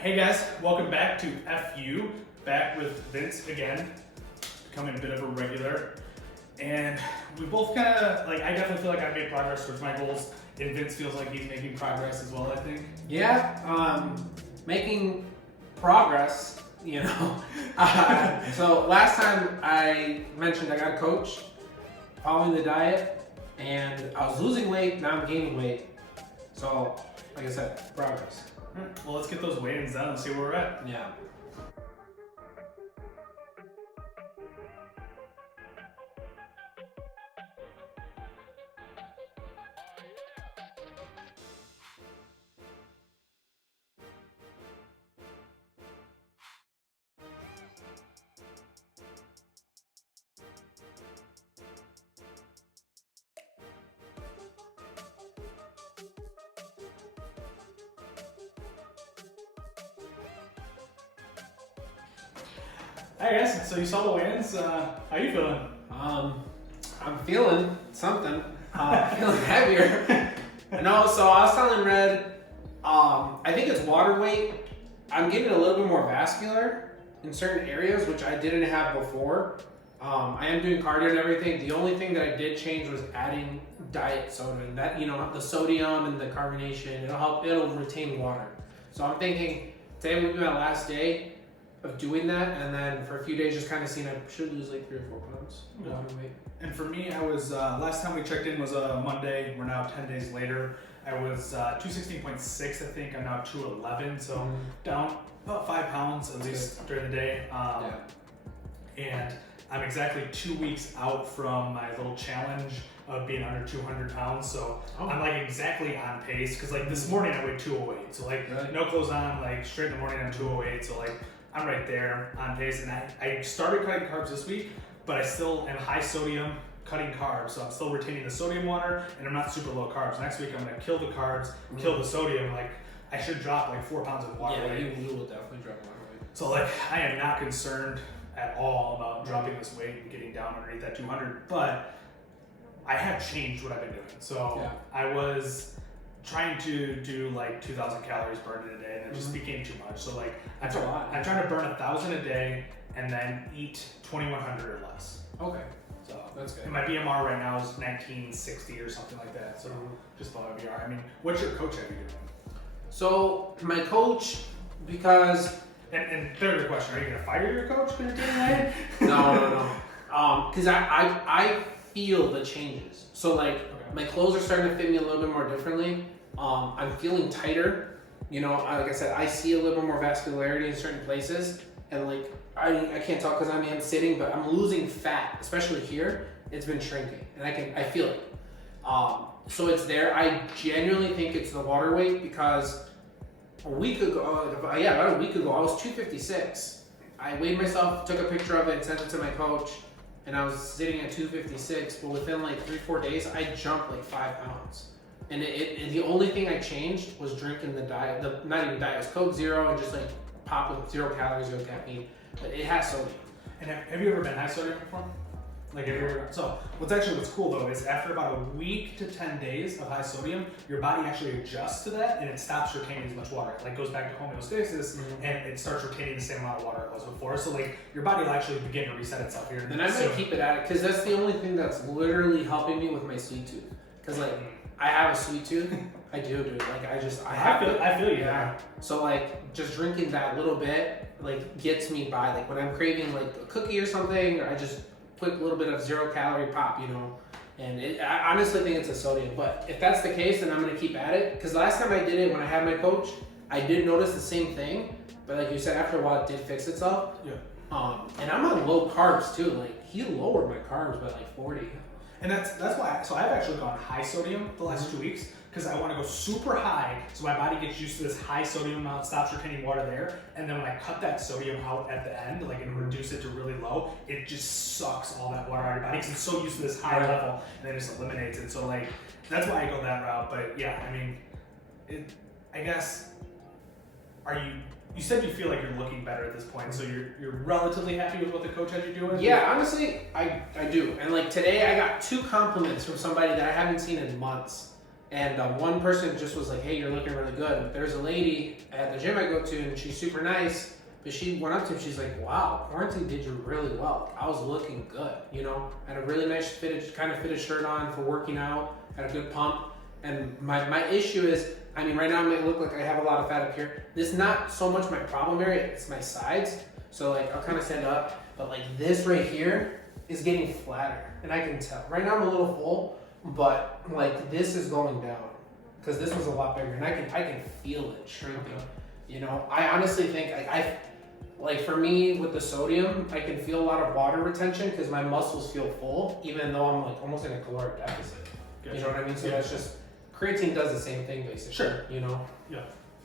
Hey guys, welcome back to FU. Back with Vince again, becoming a bit of a regular. And we both kind of, I definitely feel like I've made progress towards my goals. And Vince feels like he's making progress as well, I think. Yeah, making progress, So last time I mentioned I got a coach, following the diet, and I was losing weight, now I'm gaining weight. So, like I said, progress. All right, well, let's get those weigh-ins done and see where we're at. Yeah. Hey guys, so you saw the weigh-ins. How you feeling? I'm feeling something. Feeling heavier. No, so I was telling Red, I think it's water weight. I'm getting a little bit more vascular in certain areas, which I didn't have before. I am doing cardio and everything. The only thing that I did change was adding diet soda, and that, the sodium and the carbonation, it'll retain water. So I'm thinking today will be my last day of doing that, and then for a few days just kind of seeing I should lose like 3 or 4 pounds of water weight. And for me, I was, last time we checked in was a Monday. We're now 10 days later. I was 216.6, I think. I'm now 211, so down about 5 pounds at least during the day. And I'm exactly 2 weeks out from my little challenge of being under 200 pounds. So I'm like exactly on pace. Cause like this morning I weighed 208. So like no clothes on, like straight in the morning I'm 208. So like I'm right there on pace. And I started cutting carbs this week, but I still am high sodium cutting carbs. So I'm still retaining the sodium water and I'm not super low carbs. Next week I'm gonna kill the carbs, kill the sodium. Like I should drop like 4 pounds of water weight. You will definitely drop water weight. So like I am not concerned at all about dropping this weight and getting down underneath that 200, but I have changed what I've been doing. So I was trying to do like 2,000 calories burned in a day, and it just became too much. So like I'm trying to burn 1,000 a day and then eat 2,100 or less. Okay. So that's good. And my BMR right now is 1960 or something like that. So just below BR. I mean, what's your coach have you doing? So my coach, because And third question, are you gonna fire your coach when you're doing weight? no. Because I feel the changes. So like my clothes are starting to fit me a little bit more differently. I'm feeling tighter. Like I said, I see a little bit more vascularity in certain places, and like I can't talk because I'm sitting, but I'm losing fat, especially here. It's been shrinking, and I feel it. So it's there. I genuinely think it's the water weight because a week ago, about a week ago, I was 256. I weighed myself, took a picture of it, and sent it to my coach, and I was sitting at 256. But within like 3-4 days, I jumped like 5 pounds. And the only thing I changed was drinking the diet. Not even diet, it was Coke Zero, and just like pop with 0 calories, 0 caffeine. But it has sodium. And have you ever been high sodium before? So what's cool though is after about a week to 10 days of high sodium, your body actually adjusts to that and it stops retaining as much water. It like goes back to homeostasis and it starts retaining the same amount of water it was before. So like your body will actually begin to reset itself here. And I'm gonna keep it at it because that's the only thing that's literally helping me with my sweet tooth. Because like I have a sweet tooth. I do, dude. Like I feel you. Yeah. So like just drinking that little bit like gets me by. Like when I'm craving like a cookie or something, I just quick little bit of 0 calorie pop, and I honestly think it's a sodium. But if that's the case, then I'm gonna keep at it. Because last time I did it when I had my coach, I did notice the same thing. But like you said, after a while it did fix itself. Yeah. And I'm on low carbs too. Like he lowered my carbs by like 40. And that's why. So I've actually gone high sodium the last 2 weeks because I want to go super high so my body gets used to this high sodium amount, stops retaining water there, and then when I cut that sodium out at the end, like and reduce it to really low, it just sucks all that water out of your body because it's so used to this high level and then it just eliminates it. So like that's why I go that route. But yeah, I mean, I guess you said you feel like you're looking better at this point, so you're relatively happy with what the coach had you doing? Yeah, honestly, I do. And like today I got 2 compliments from somebody that I haven't seen in months. And one person just was like, "Hey, you're looking really good." But there's a lady at the gym I go to, and she's super nice. But she went up to him, she's like, "Wow, quarantine did you really well. I was looking good, you know. Had a really nice fitted shirt on for working out. Had a good pump." And my issue is, I mean, right now I might look like I have a lot of fat up here. This is not so much my problem area; it's my sides. So like I'll kind of stand up, but like this right here is getting flatter, and I can tell. Right now I'm a little full, but like this is going down because this was a lot bigger, and I can feel it shrinking. Okay. You know, I honestly think like for me with the sodium, I can feel a lot of water retention because my muscles feel full, even though I'm like almost in a caloric deficit. Gotcha. You know what I mean? So Yeah. that's just creatine does the same thing basically. Sure. You know. Yeah.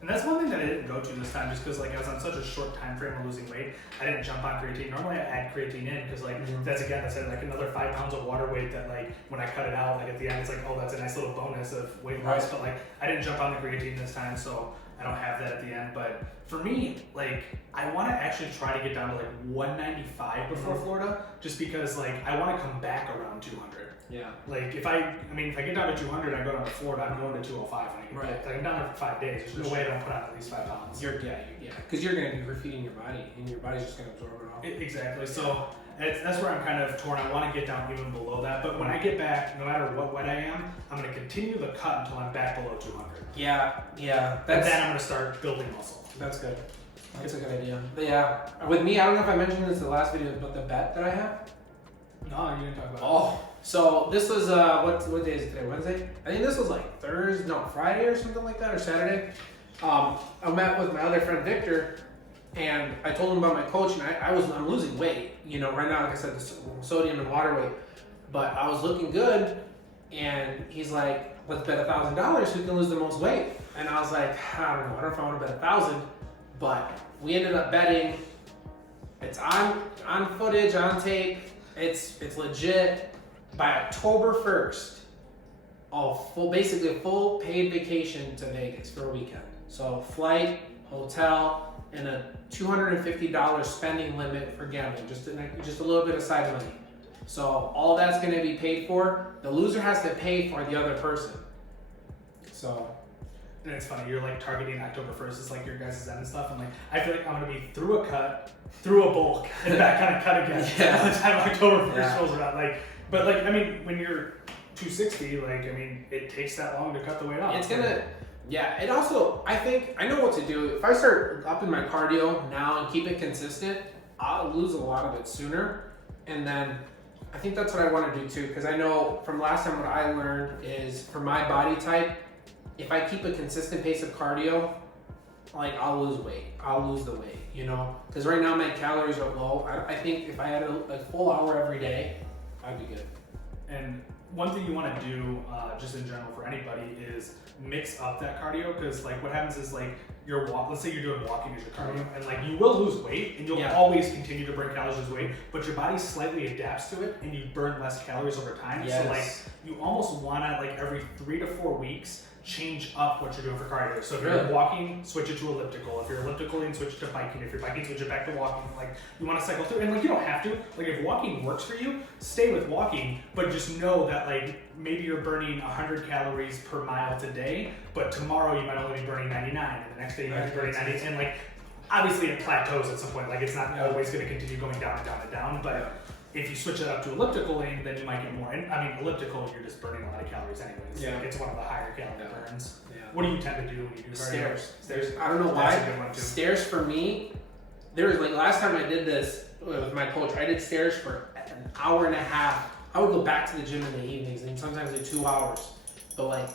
And that's one thing that I didn't go to this time, just because like I was on such a short time frame of losing weight. I didn't jump on creatine. Normally I add creatine in because like that's again I said like another 5 pounds of water weight that like when I cut it out like at the end it's like oh that's a nice little bonus of weight loss. Right. But like I didn't jump on the creatine this time, so I don't have that at the end. But for me, like I want to actually try to get down to like 195 before Florida, just because like I want to come back around 200. Yeah. Like if I get down to 200, I go down to Florida, I'm going to 205 when I get back. Like I'm down there for 5 days. There's no way I don't put on at least 5 pounds. Because you're gonna be refeeding your body, and your body's just gonna absorb it all. Exactly. So that's where I'm kind of torn. I want to get down even below that, but when I get back, no matter what weight I am, I'm going to continue the cut until I'm back below 200. Yeah. And then I'm going to start building muscle. That's good. That's a good idea. But yeah, with me, I don't know if I mentioned this in the last video, but the bet that I have. No, you didn't talk about it. Oh, so this was what day is it today? Wednesday? I think this was like Friday or something like that, or Saturday. I met with my other friend Victor, and I told him about my coach, and I'm losing weight. You know, right now, like I said, the sodium and water weight, but I was looking good, and he's like, "Let's bet $1,000 who can lose the most weight." And I was like, I don't know. I don't know if I want to bet 1,000, but we ended up betting. It's on footage, on tape. It's legit. By October 1st, basically a full paid vacation to Vegas for a weekend. So flight, hotel, and a $250 spending limit for gambling, just a little bit of side money. So all that's going to be paid for. The loser has to pay for the other person. So. And it's funny, you're like targeting October 1st, it's like your guys' end and stuff. And like, I feel like I'm gonna be through a cut, through a bulk, and back on a cut again. Yeah. By the time October 1st Yeah. rolls around. But I mean, when you're 260, it takes that long to cut the weight off. It's gonna, yeah. It also, I know what to do. If I start upping my cardio now and keep it consistent, I'll lose a lot of it sooner. And then I think that's what I want to do too, because I know from last time what I learned is for my body type, if I keep a consistent pace of cardio, like I'll lose weight. I'll lose the weight, you know? Because right now my calories are low. I think if I had a full hour every day, I'd be good. And one thing you want to do, just in general for anybody, is mix up that cardio. Because like what happens is like let's say you're doing walking as your cardio, and like you will lose weight, and you'll always continue to burn calories as weight, but your body slightly adapts to it, and you burn less calories over time. Yes. So like you almost want to like every 3 to 4 weeks change up what you're doing for cardio. So if you're walking, switch it to elliptical. If you're elliptical, switch it to biking. If you're biking, switch it back to walking. Like you want to cycle through, and like you don't have to. Like if walking works for you, stay with walking. But just know that like maybe you're burning 100 calories per mile today, but tomorrow you might only be burning 99, and the next day you might be burning 90. And like obviously it plateaus at some point. Like it's not always going to continue going down and down and down, but. If you switch it up to elliptical, then you might get more. And I mean, elliptical, you're just burning a lot of calories anyways. Yeah. Like, it's one of the higher calorie burns. Yeah. What do you tend to do when you do cardio? Stairs. I don't know why. That's a good one too. Stairs for me, there was like last time I did this with my coach, I did stairs for an hour and a half. I would go back to the gym in the evenings and sometimes like 2 hours. But like,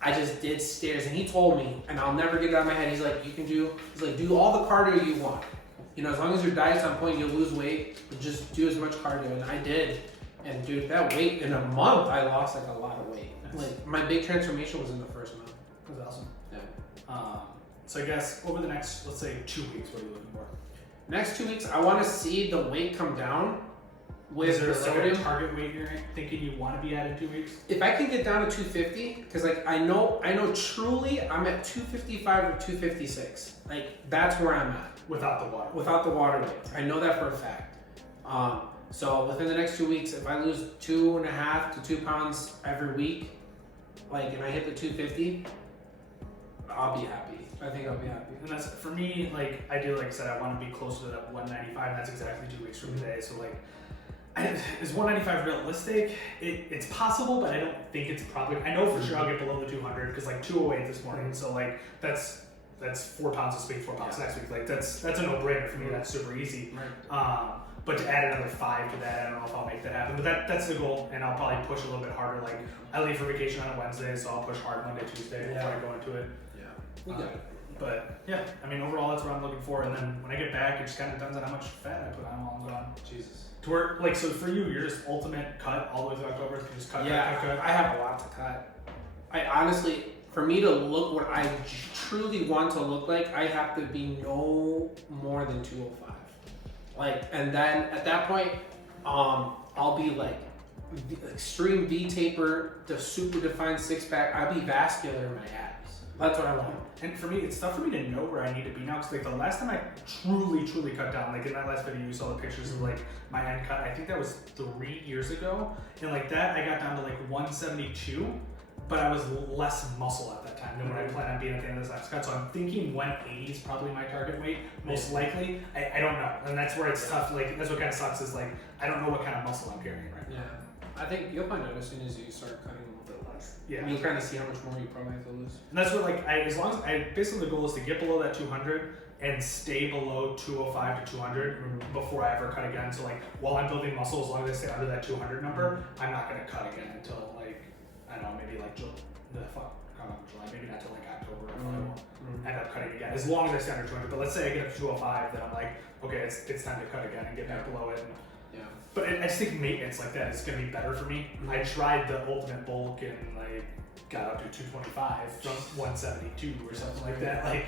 I just did stairs, and he told me, and I'll never get it out of my head. He's like, do all the cardio you want. You know, as long as your diet's on point, you'll lose weight, but just do as much cardio. And I did. And dude, that weight, in a month, I lost like a lot of weight. Nice. Like, my big transformation was in the first month. That was awesome. Yeah. So I guess over the next, let's say 2 weeks, what are you looking for? Next 2 weeks, I want to see the weight come down with Is there the like sodium. a target weight you're thinking you want to be at in 2 weeks? If I can get down to 250, because like I know truly I'm at 255 or 256. Like that's where I'm at. Without the water. Without the water weight. I know that for a fact. So within the next 2 weeks, if I lose 2.5 to 2 pounds every week, like, and I hit the 250, I'll be happy. I think I'll be happy. And that's for me. Like I do, like I said, I want to be closer to that 195, and that's exactly 2 weeks from today. So like, is 195 realistic? It's possible, but I don't think it's probably. I know for sure I'll get below the 200 because like 208 this morning. So like that's 4 pounds this week, 4 pounds next week. Like that's a no-brainer for me. That's super easy. Right. But to add another 5 to that, I don't know if I'll make that happen. But that's the goal, and I'll probably push a little bit harder. Like I leave for vacation on a Wednesday, so I'll push hard Monday, Tuesday before I go into it. We got it. But yeah, I mean overall that's what I'm looking for. And then when I get back, it just kind of depends on how much fat I put on while I'm gone. Jesus. To where, like, so for you, you're just ultimate cut all the way through October. You just cut, cut. I have a lot to cut. I honestly, for me to look what I truly want to look like, I have to be no more than 205. Like, and then at that point, I'll be like extreme V taper, the super defined 6-pack. I'll be vascular in my abs. That's what I want. And for me, it's tough for me to know where I need to be now. Because like the last time I truly cut down, like in that last video, you saw the pictures of like my end cut. I think that was 3 years ago, and like that, I got down to like 172, but I was less muscle at that time than what I plan on being at the end of this last cut. So I'm thinking 180 is probably my target weight, most likely. I don't know, and that's where it's tough. Like that's what kind of sucks is like I don't know what kind of muscle I'm carrying right now. Yeah, I think you'll find out as soon as you start cutting a little bit less. Yeah, and you'll kind of see how much more you probably have to lose. And that's what like as long as basically the goal is to get below that 200 and stay below 205 to 200 before I ever cut again. So like while I'm building muscle, as long as I stay under that 200 number, I'm not gonna cut again until like I don't know, maybe like July, maybe not till like October. If I won't end up cutting again, as long as I stay under 200. But let's say I get up to 205, then I'm like, okay, it's time to cut again and get back below it. But I just think maintenance like that is going to be better for me. I tried the ultimate bulk and like got up to 225 from 172 or something like that. Like,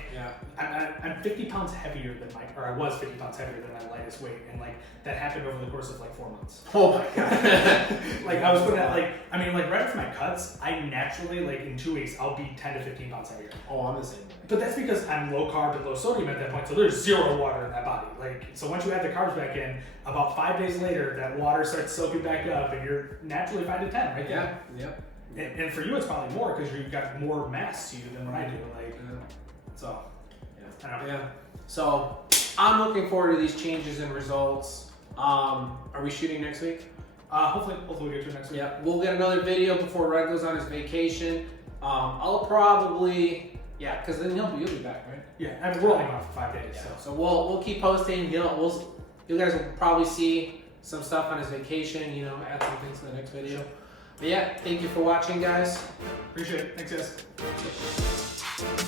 I'm 50 pounds heavier than I was 50 pounds heavier than my lightest weight, and like that happened over the course of like 4 months. Oh my god! Like I was putting at like right after my cuts, I naturally like in 2 weeks I'll be 10 to 15 pounds heavier. Oh, I'm the same. But that's because I'm low carb and low sodium at that point, so there's zero water in that body. Like, so once you add the carbs back in, about 5 days later, that water starts soaking back up, and you're naturally 5 to 10 right there. Yep. And for you, it's probably more because you've got more mass to you than what I do. Like, so I don't know. Yeah. So I'm looking forward to these changes and results. Are we shooting next week? Hopefully we'll get to it next week. Yeah, we'll get another video before Red goes on his vacation. I'll probably. Yeah, because then you'll be back, right? Yeah, and we're only gone for 5 days. Yeah. So we'll keep posting. You guys will probably see some stuff on his vacation. Add some things to the next video. But yeah, thank you for watching, guys. Appreciate it. Thanks, guys.